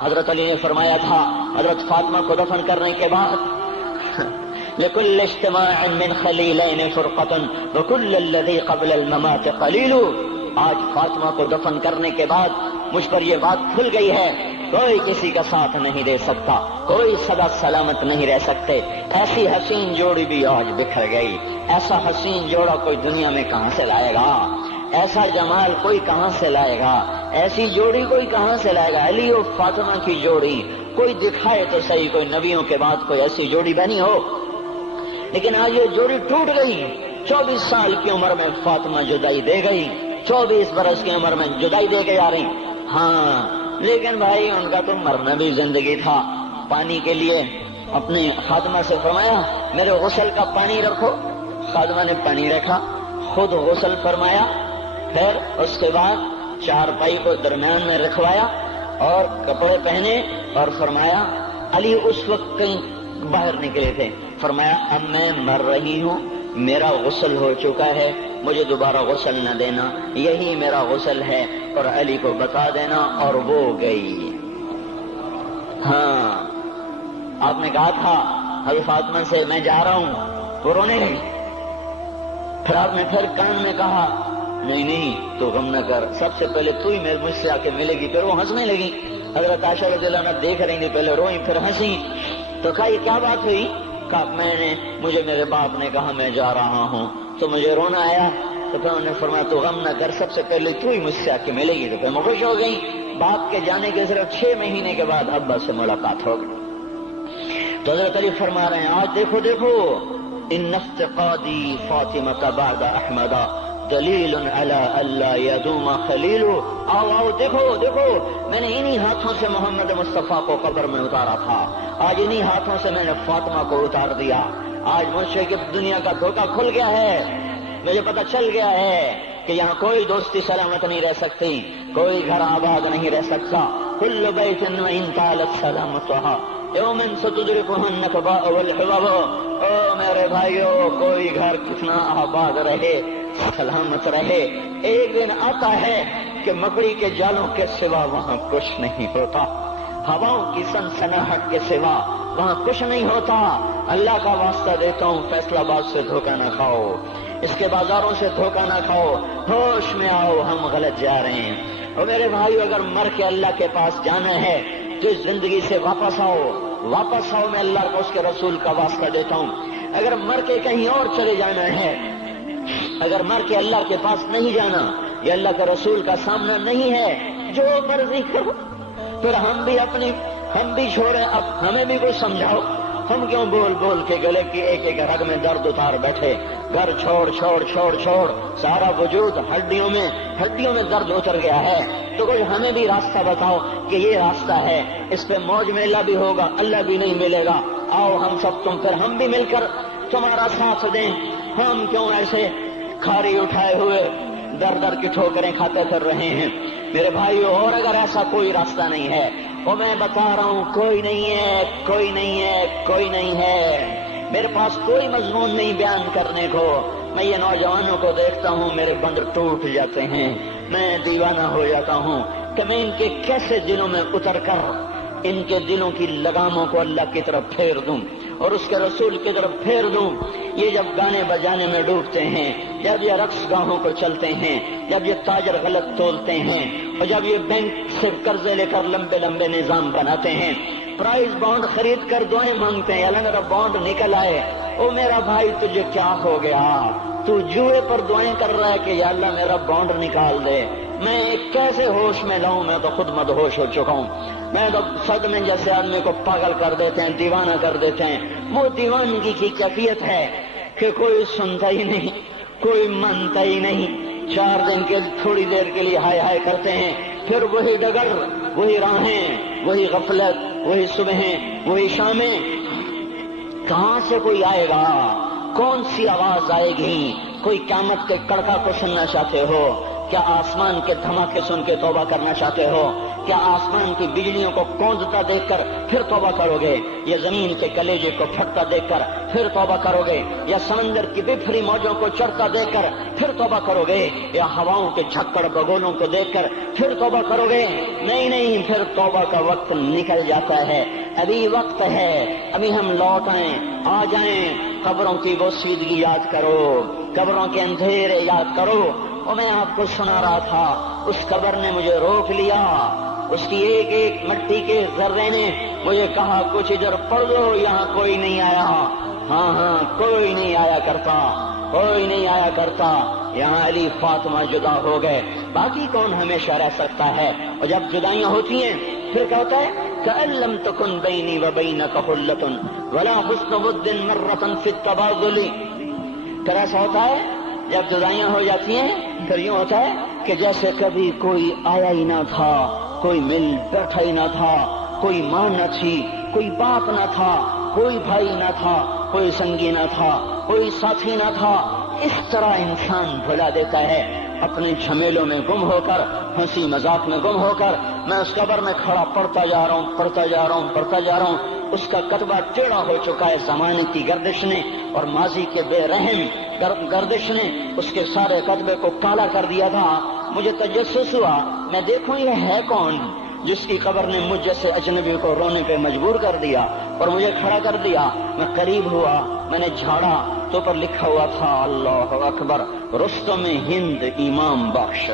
حضرت علی نے فرمایا تھا حضرت فاطمہ کو دفن کرنے کے بعد لكل اجتماع من خلیلین فرقۃ وكل الذی قبل الممات قلیل. آج فاطمہ کو دفن کرنے کے بعد مجھ پر یہ بات کھل گئی ہے، کوئی کسی کا ساتھ نہیں دے سکتا، کوئی سدا سلامت نہیں رہ سکتے. ایسی حسین جوڑی بھی آج بکھر گئی. ایسا حسین جوڑا کوئی دنیا میں کہاں سے لائے گا؟ ایسا جمال کوئی کہاں سے لائے گا؟ ایسی جوڑی کوئی کہاں سے لائے گا؟ علی و فاطمہ کی جوڑی کوئی دکھائے تو صحیح، کوئی نبیوں کے بعد کوئی ایسی جوڑی بنی ہو. لیکن آج یہ جوڑی ٹوٹ گئی. 24 سال کی عمر میں فاطمہ جدائی دے گئی، 24 برس کی عمر میں جدائی دے کے جا رہی. ہاں لیکن بھائی ان کا تو مرنا بھی زندگی تھا. پانی کے لیے اپنے خادمہ سے فرمایا میرے غسل کا پانی رکھو. خادمہ نے پانی رکھا، خود غسل فرمایا، پھر اس کے بعد چارپائی کو درمیان میں رکھوایا اور کپڑے پہنے اور فرمایا. علی اس وقت کہیں باہر نکلے تھے. فرمایا اب میں مر رہی ہوں، میرا غسل ہو چکا ہے، مجھے دوبارہ غسل نہ دینا، یہی میرا غسل ہے اور علی کو بتا دینا. اور وہ گئی. ہاں آپ نے کہا تھا حضرت فاطمہ سے میں جا رہا ہوں، وہ رونے لگی. پھر آپ نے پھر کان میں کہا نہیں تو غم نہ کر، سب سے پہلے تو ہی مجھ سے آ کے ملے گی. پھر وہ ہنسنے لگی. حضرت عائشہ رضی اللہ عنہا دیکھ رہی تھی، پہلے روئی پھر ہنسی. تو کہا یہ کیا بات ہوئی؟ کہا مجھے میرے باپ نے کہا میں جا رہا ہوں تو مجھے رونا آیا. تو پھر انہوں نے فرمایا تو غم نہ کر، سب سے پہلے تو ہی مجھ سے آ کے ملے گی. تو پھر میں خوش ہو گئی. باپ کے جانے کے صرف 6 مہینے کے بعد ابا سے ملاقات ہو گئی. تو حضرت علی فرما رہے ہیں آج دیکھو ان افتقادی فاطمہ بعد احمد دلیل علی الا یدوم خلیل. آؤ دیکھو میں نے انہی ہاتھوں سے محمد مصطفیٰ کو قبر میں اتارا تھا، آج انہی ہاتھوں سے میں نے فاطمہ کو اتار دیا. آج مجھ سے کہ دنیا کا دھوکہ کھل گیا ہے، مجھے پتہ چل گیا ہے کہ یہاں کوئی دوستی سلامت نہیں رہ سکتی، کوئی گھر آباد نہیں رہ سکتا. کل بیت وان طالت سلامتها یوم ستدرکها النکباء والحباب. او میرے بھائیو، کوئی گھر کتنا آباد رہے، سلامت رہے، ایک دن آتا ہے کہ مکڑی کے جالوں کے سوا وہاں کچھ نہیں ہوتا، ہواؤں کی سنسناہٹ کے سوا وہاں کچھ نہیں ہوتا. اللہ کا واسطہ دیتا ہوں فیصلہ آباد سے دھوکہ نہ کھاؤ، اس کے بازاروں سے دھوکہ نہ کھاؤ، ہوش میں آؤ، ہم غلط جا رہے ہیں. اور میرے بھائیو اگر مر کے اللہ کے پاس جانا ہے تو اس زندگی سے واپس آؤ. میں اللہ کو اس کے رسول کا واسطہ دیتا ہوں. اگر مر کے کہیں اور چلے جانا ہے، اگر مر کے اللہ کے پاس نہیں جانا، یہ اللہ کے رسول کا سامنا نہیں ہے، جو مرضی کرو. پھر ہم بھی چھوڑیں، اب ہمیں بھی کوئی سمجھاؤ. ہم کیوں بول کے گلے کی ایک رگ میں درد اتار بیٹھے؟ گھر چھوڑ سارا وجود ہڈیوں میں درد اتر گیا ہے. تو کوئی ہمیں بھی راستہ بتاؤ کہ یہ راستہ ہے، اس پہ موج میلہ بھی ہوگا، اللہ بھی نہیں ملے گا. آؤ ہم سب پھر ہم بھی مل کر تمہارا ساتھ دیں. ہم کیوں ایسے کھاری اٹھائے ہوئے در کی ٹھوکریں کھاتے پھر رہے ہیں؟ میرے بھائیو، اور اگر ایسا کوئی راستہ نہیں ہے، اور میں بتا رہا ہوں کوئی نہیں ہے، میرے پاس کوئی مضمون نہیں بیان کرنے کو. میں یہ نوجوانوں کو دیکھتا ہوں، میرے بند ٹوٹ جاتے ہیں، میں دیوانہ ہو جاتا ہوں کہ میں ان کے کیسے دلوں میں اتر کر ان کے دلوں کی لگاموں کو اللہ کی طرف پھیر دوں اور اس کے رسول کی طرف پھیر دوں. یہ جب گانے بجانے میں ڈوبتے ہیں، جب یہ رقص گاہوں پر چلتے ہیں، جب یہ تاجر غلط تولتے ہیں، اور جب یہ بینک سے قرضے لے کر لمبے نظام بناتے ہیں، پرائز بانڈ خرید کر دعائیں مانگتے ہیں اللہ میرا بانڈ نکل آئے. او میرا بھائی تجھے کیا ہو گیا؟ تو جوئے پر دعائیں کر رہا ہے کہ یا اللہ میرا بانڈ نکال دے. میں کیسے ہوش میں لاؤں؟ میں تو خود مدہوش ہو چکا ہوں. میں تو صدمے جیسے آدمی کو پاگل کر دیتے ہیں، دیوانہ کر دیتے ہیں. وہ دیوانگی کی کیفیت ہے کہ کوئی سنتا ہی نہیں، کوئی مانتا ہی نہیں. 4 دن کے تھوڑی دیر کے لیے ہائے کرتے ہیں، پھر وہی ڈگر، وہی راہیں، وہی غفلت، وہی صبحیں، وہی شامیں. کہاں سے کوئی آئے گا؟ کون سی آواز آئے گی؟ کوئی قیامت کے کڑکا کو سننا چاہتے ہو؟ کیا آسمان کے دھماکے سن کے توبہ کرنا چاہتے ہو؟ کہ آسمان کی بجلیوں کو کونجتا دیکھ کر پھر توبہ کرو گے، یا زمین کے کلیجے کو پھٹتا دیکھ کر پھر توبہ کرو گے، یا سمندر کی بفری موجوں کو چڑھتا دیکھ کر پھر توبہ کرو گے، یا ہواؤں کے جھکڑ بگولوں کو دیکھ کر پھر توبہ کرو گے؟ نہیں، پھر توبہ کا وقت نکل جاتا ہے، ابھی وقت ہے، ابھی ہم لوٹ آئیں، آ جائیں، قبروں کی وہ سیدگی یاد کرو، قبروں کے اندھیرے یاد کرو۔ اور میں آپ کو سنا رہا تھا، اس قبر نے مجھے روک لیا، اس کی ایک ایک مٹی کے ذرے نے مجھے کہا کچھ ادھر پڑھ لو، یہاں کوئی نہیں آیا۔ ہاں کوئی نہیں آیا کرتا، کوئی نہیں آیا کرتا، یہاں علی فاطمہ جدا ہو گئے، باقی کون ہمیشہ رہ سکتا ہے؟ اور جب جدائیاں ہوتی ہیں پھر کیا ہوتا ہے؟ كأن لم تكن بيني وبينك خلة ولا حسن ود مرة في التبادل۔ پھر ایسا ہوتا ہے جب جدائیاں ہو جاتی ہیں پھر یوں ہوتا ہے کہ جیسے کبھی کوئی آیا ہی نہ تھا، کوئی مل بیٹھا ہی نہ تھا، کوئی ماں نہ تھی، کوئی باپ نہ تھا، کوئی بھائی نہ تھا، کوئی سنگی نہ تھا، کوئی ساتھی نہ تھا۔ اس طرح انسان بھلا دیتا ہے اپنے جھمیلوں میں گم ہو کر، ہنسی مذاق میں گم ہو کر۔ میں اس قبر میں کھڑا پڑھتا جا رہا ہوں، اس کا کتبہ ٹیڑھا ہو چکا ہے زمانے کی گردش نے اور ماضی کے بے رحم گردش نے اس کے سارے کتبے کو کالا کر دیا تھا۔ مجھے تجسس ہوا، میں دیکھوں یہ ہے کون جس کی قبر نے مجھ جیسے اجنبی کو رونے پہ مجبور کر دیا اور مجھے کھڑا کر دیا۔ میں قریب ہوا، میں نے جھاڑا تو پر لکھا ہوا تھا اللہ اکبر، رستم ہند امام بخش۔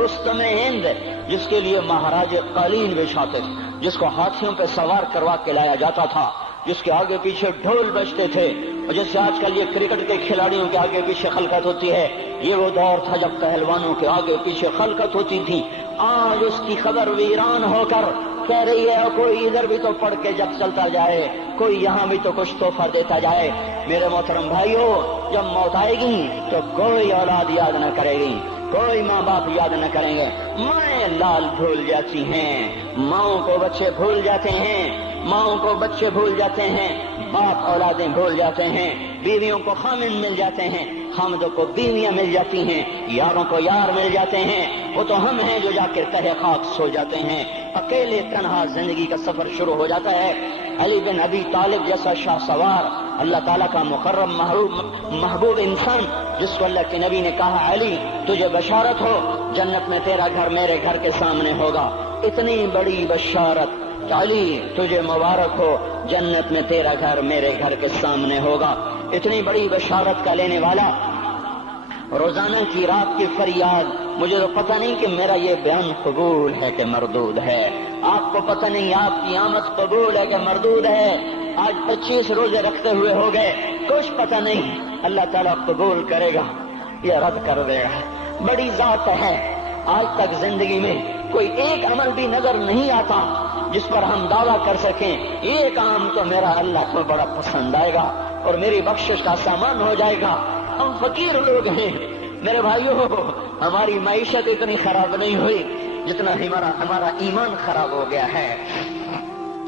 رستم ہند جس کے لیے مہاراج قالین بچھاتے تھے، جس کو ہاتھیوں پہ سوار کروا کے لایا جاتا تھا، جس کے آگے پیچھے ڈھول بجتے تھے، اور جیسے آج کل یہ کرکٹ کے کھلاڑیوں کے آگے پیچھے خلقت ہوتی ہے، یہ وہ دور تھا جب پہلوانوں کے آگے پیچھے خلقت ہوتی تھی۔ آج اس کی خبر ویران ہو کر کہہ رہی ہے کوئی ادھر بھی تو پڑھ کے جب چلتا جائے، کوئی یہاں بھی تو کچھ تحفہ دیتا جائے۔ میرے محترم بھائیو، جب موت آئے گی تو کوئی اولاد یاد نہ کرے گی، کوئی ماں باپ یاد نہ کریں گے، مائیں لال بھول جاتی ہیں، ماؤں کو بچے بھول جاتے ہیں، ماؤں کو بچے بھول جاتے ہیں، باپ اولادیں بھول جاتے ہیں، بیویوں کو خامن مل جاتے ہیں، خامدوں کو بیویاں مل جاتی ہیں، یاروں کو یار مل جاتے ہیں۔ وہ تو ہم ہیں جو جا کے تہہ خاک سو جاتے ہیں، اکیلے تنہا زندگی کا سفر شروع ہو جاتا ہے۔ علی بن ابی طالب جیسا شاہ سوار، اللہ تعالیٰ کا مکرم محبوب انسان، جس کو اللہ کے نبی نے کہا علی تجھے بشارت ہو، جنت میں تیرا گھر میرے گھر کے سامنے ہوگا، اتنی بڑی بشارت علی تجھے مبارک ہو، جنت میں تیرا گھر میرے گھر کے سامنے ہوگا۔ اتنی بڑی بشارت کا لینے والا، روزانہ کی رات کی فریاد، مجھے تو پتہ نہیں کہ میرا یہ بیان قبول ہے کہ مردود ہے، آپ کو پتہ نہیں آپ کی آمد قبول ہے کہ مردود ہے۔ آج 25 روزے رکھتے ہوئے ہو گئے، کچھ پتہ نہیں اللہ تعالیٰ قبول کرے گا یا رد کر دے گا۔ بڑی ذات ہے، آج تک زندگی میں کوئی ایک عمل بھی نظر نہیں آتا جس پر ہم دعویٰ کر سکیں یہ کام تو میرا اللہ کو بڑا پسند آئے گا اور میری بخشش کا سامان ہو جائے گا۔ ہم فقیر لوگ ہیں میرے بھائیوں، ہماری معیشت اتنی خراب نہیں ہوئی جتنا ہمارا ایمان خراب ہو گیا ہے۔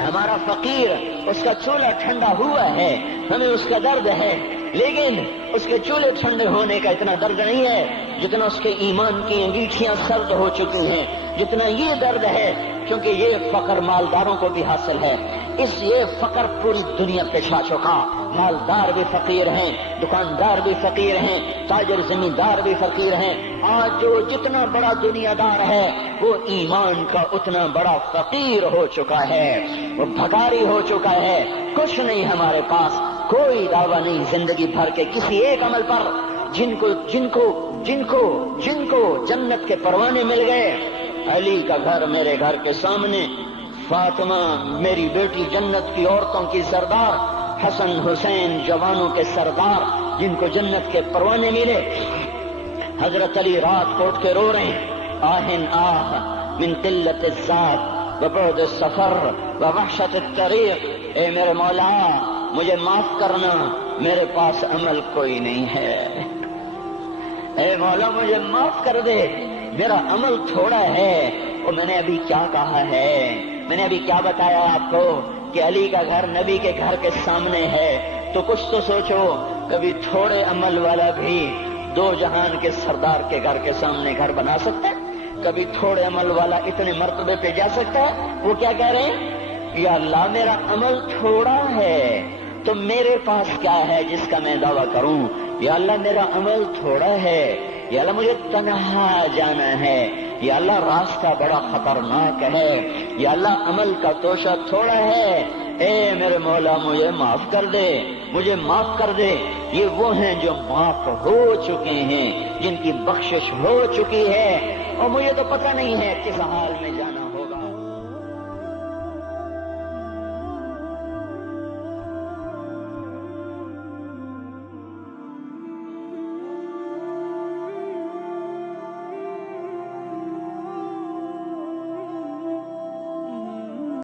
ہمارا فقیر اس کا چولہا ٹھنڈا ہوا ہے، ہمیں اس کا درد ہے، لیکن اس کے چولہے ٹھنڈے ہونے کا اتنا درد نہیں ہے جتنا اس کے ایمان کی انگیٹھیاں سرد ہو چکی ہیں، جتنا یہ درد ہے، کیونکہ یہ فقر مالداروں کو بھی حاصل ہے۔ یہ فقر پوری دنیا پہ چھا چکا، مالدار بھی فقیر ہیں، دکاندار بھی فقیر ہیں، تاجر زمیندار بھی فقیر ہیں۔ آج جو جتنا بڑا دنیا دار ہے وہ ایمان کا اتنا بڑا فقیر ہو چکا ہے، وہ بھکاری ہو چکا ہے۔ کچھ نہیں ہمارے پاس، کوئی دعویٰ نہیں زندگی بھر کے کسی ایک عمل پر، جن کو جنت کے پروانے مل گئے۔ علی کا گھر میرے گھر کے سامنے، فاطمہ میری بیٹی جنت کی عورتوں کی سردار، حسن حسین جوانوں کے سردار جن کو جنت کے پروانے ملے۔ حضرت علی رات کو اٹھ کے رو رہے ہیں، آہن آہ من قلت الذات وبعد السفر ووحشت الطریق، اے میرے مولا مجھے معاف کرنا، میرے پاس عمل کوئی نہیں ہے، اے مولا مجھے معاف کر دے، میرا عمل تھوڑا ہے۔ اور میں نے ابھی کیا کہا ہے، میں نے ابھی کیا بتایا آپ کو کہ علی کا گھر نبی کے گھر کے سامنے ہے، تو کچھ تو سوچو، کبھی تھوڑے عمل والا بھی دو جہان کے سردار کے گھر کے سامنے گھر بنا سکتا ہے؟ کبھی تھوڑے عمل والا اتنے مرتبے پہ جا سکتا ہے؟ وہ کیا کہہ رہے ہیں؟ یا اللہ میرا عمل تھوڑا ہے تو میرے پاس کیا ہے جس کا میں دعویٰ کروں؟ یا اللہ میرا عمل تھوڑا ہے، یا اللہ مجھے تنہا جانا ہے، یا اللہ راستہ بڑا خطرناک ہے، یا اللہ عمل کا توشہ تھوڑا ہے، اے میرے مولا مجھے معاف کر دے، مجھے معاف کر دے۔ یہ وہ ہیں جو معاف ہو چکے ہیں، جن کی بخشش ہو چکی ہے، اور مجھے تو پتہ نہیں ہے کس حال میں